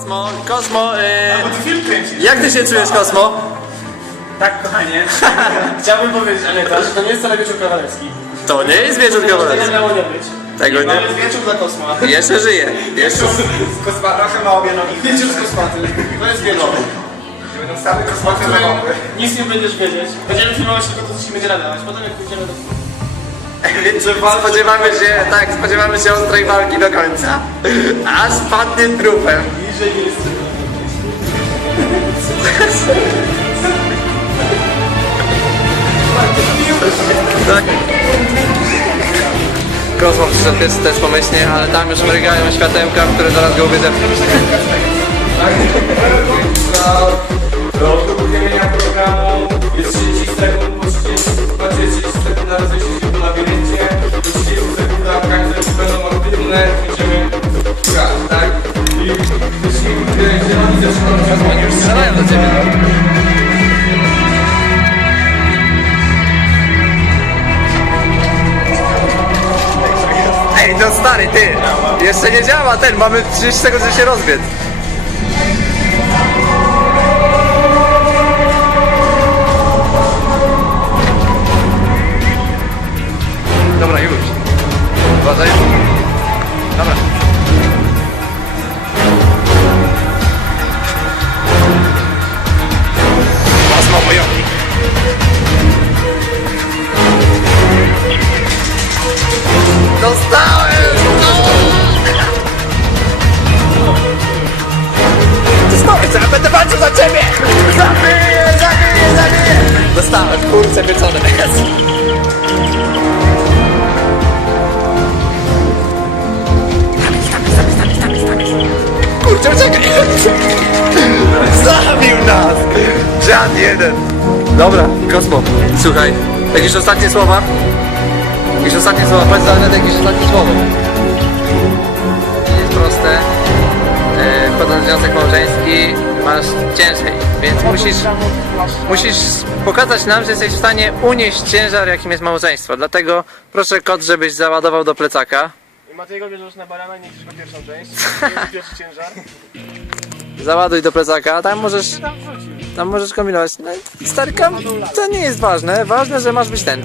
Kosmo, Kosmo, Bo yy, ty film kręcisz. jak ty się czujesz, Kosmo? Tak, kochanie. Chciałbym powiedzieć, Aneta, że to nie jest wcale wieczór kawalerski. To nie jest wieczór kawalerski. nie miało nie być. Tego To nie. jest wieczór dla kosma. Jeszcze żyje. Jeszcze. Z kosma trochę ma obie nogi. Wieczór z kosmaty. To jest wieczór. Same kosmaty na. Nic nie będziesz wiedzieć. Będziemy filmować tylko to, co się będzie nadawać. Potem jak pójdziemy do... Spodziewamy się, tak, spodziewamy się ostrej walki do końca. Aż padnie trupem. Bliżej jest. Tak. Kosmo przyszedł też, też pomyślnie, ale tam już mrygają światełka, które zaraz go uwiedzą. Do uruchomienia programu jest 30 sekund, po 30, po 30 sekund na rozejście się po labiryncie, aktywne, będziemy grać, tak? I jeśli zieloni zaczynają czas, Oni już strzelają do ciebie. Ej, no stary, ty! Jeszcze nie działa ten, mamy 30 sekund, żeby się rozbiec. Zabił nas! Żaden jeden! Dobra, Kosmo, słuchaj, jakieś ostatnie słowa? Jakieś ostatnie słowa, powiedz Anetę jakieś ostatnie słowo. Nie jest proste. E, Wchodząc w związek małżeński masz ciężej, więc musisz, musisz pokazać nam, że jesteś w stanie unieść ciężar, jakim jest małżeństwo. Dlatego proszę kot, żebyś załadował do plecaka. Matejego bierzesz na barana, nie chcesz go pierwszą część. To jest pierwszy ciężar. Załaduj do plecaka, tam możesz, tam możesz kombinować. No, starka, to nie jest ważne, ważne, że masz być ten.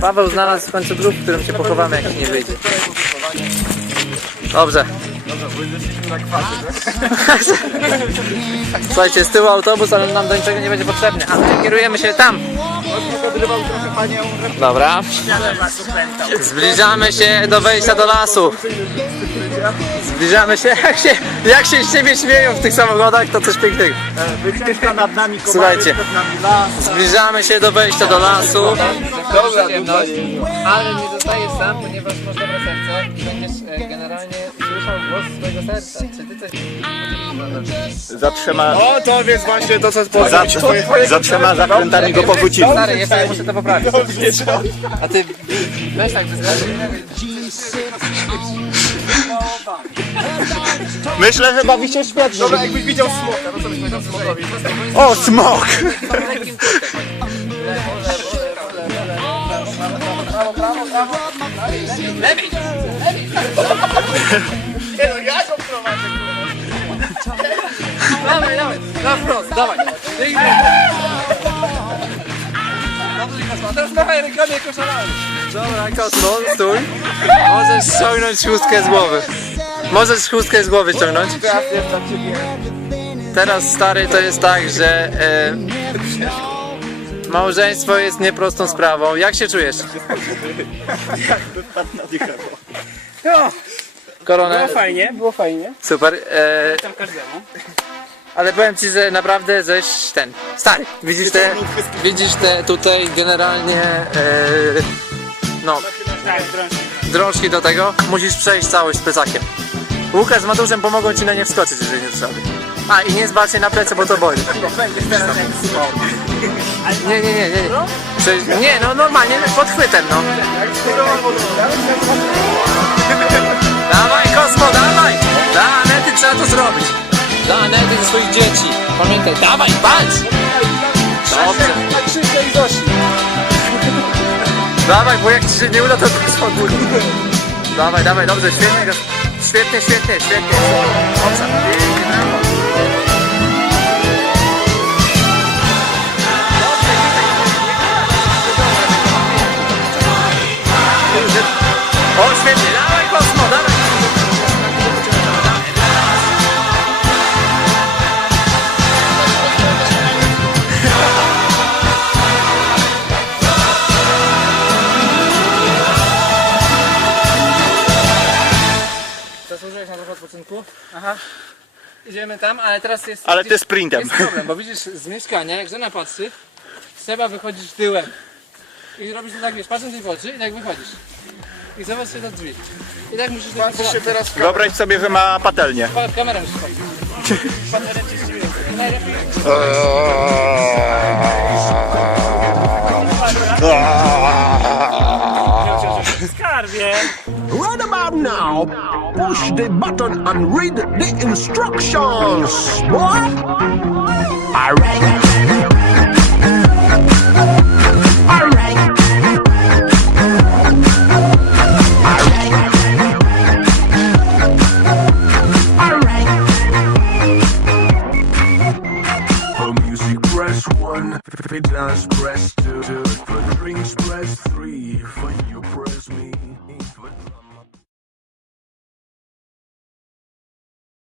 Paweł znalazł w końcu grób, w którym się pochowamy, jak nie wyjdzie. Dobrze. Słuchajcie, z tyłu autobus, ale nam do niczego nie będzie potrzebny, a my kierujemy się tam. Dobra. Zbliżamy się do wejścia do lasu. Zbliżamy się, jak się, jak się z siebie śmieją w tych samochodach, to coś pięknego. Wycieczka nad nami, Słuchajcie, nad nami las. zbliżamy się do wejścia do lasu. Dobra, ale nie zostajesz sam, ponieważ masz dobre serce i będziesz e, generalnie słyszał głos swojego serca. Czy ty coś... Za trzema, O, to więc właśnie to, co za, za trzema zakrętami go powrócimy. Stary, jeszcze muszę to poprawić. A ty weź tak wyzwolenie. Myślę, że bawi się świetnie. Dobra, jakbyś widział smoka, to co byś powiedział smokowi? O, smok! Nie no, ja go prowadzę, Dawaj, dawaj, na wprost, dawaj. Biegnij. Dobrze, teraz dawaj rękami jako szalany. Dobra, Kosmo, stój. Możesz ściągnąć chustkę z głowy. Możesz chustkę z głowy ściągnąć. Teraz stary to jest tak, że e, małżeństwo jest nieprostą sprawą. Jak się czujesz? Koronę. Było fajnie, było fajnie. Super. E, każdemu. ale powiem ci, że naprawdę żeś ten. Stary, widzisz te. Widzisz te tutaj generalnie. E, no, drążki. drążki do tego. Musisz przejść całość z plecakiem. Łukasz z Matuszem pomogą ci na nie wskoczyć, jeżeli nie trzeba. A i nie zbacz się na plecy, bo to boli. Nie, nie, nie, nie. Przecież, nie, no normalnie pod chwytem, no. Dawaj, Kosmo, dawaj! Dla Anety trzeba to zrobić. Dla Anety swoich dzieci. Pamiętaj, dawaj, walcz! Dobrze. Krzywdę i. Dawaj, bo jak ci się nie uda, to to jest Dawaj, dawaj, dobrze, świetnie. Kos- Świetnie, świetnie, świetnie. Obszar. Pięknie, brawo. Dobrze. Na trochę odpoczynku? Aha. Idziemy tam, ale teraz jest... Ale ty sprintem. Jest problem, bo widzisz z mieszkania, jak żona patrzy, trzeba wychodzić tyłem. I robisz to tak, wiesz, patrząc jej w oczy i tak wychodzisz. I zobacz się do drzwi. I tak musisz... Patrzysz się teraz Wyobraź sobie, że ma patelnię. w kamerę musisz patrzeć. Patrzę ci. Najlepiej... Skarbie! Right about now, push the button and read the instructions, boy. Alright. Alright. For dance, press two. For drinks, press three. For you, press me.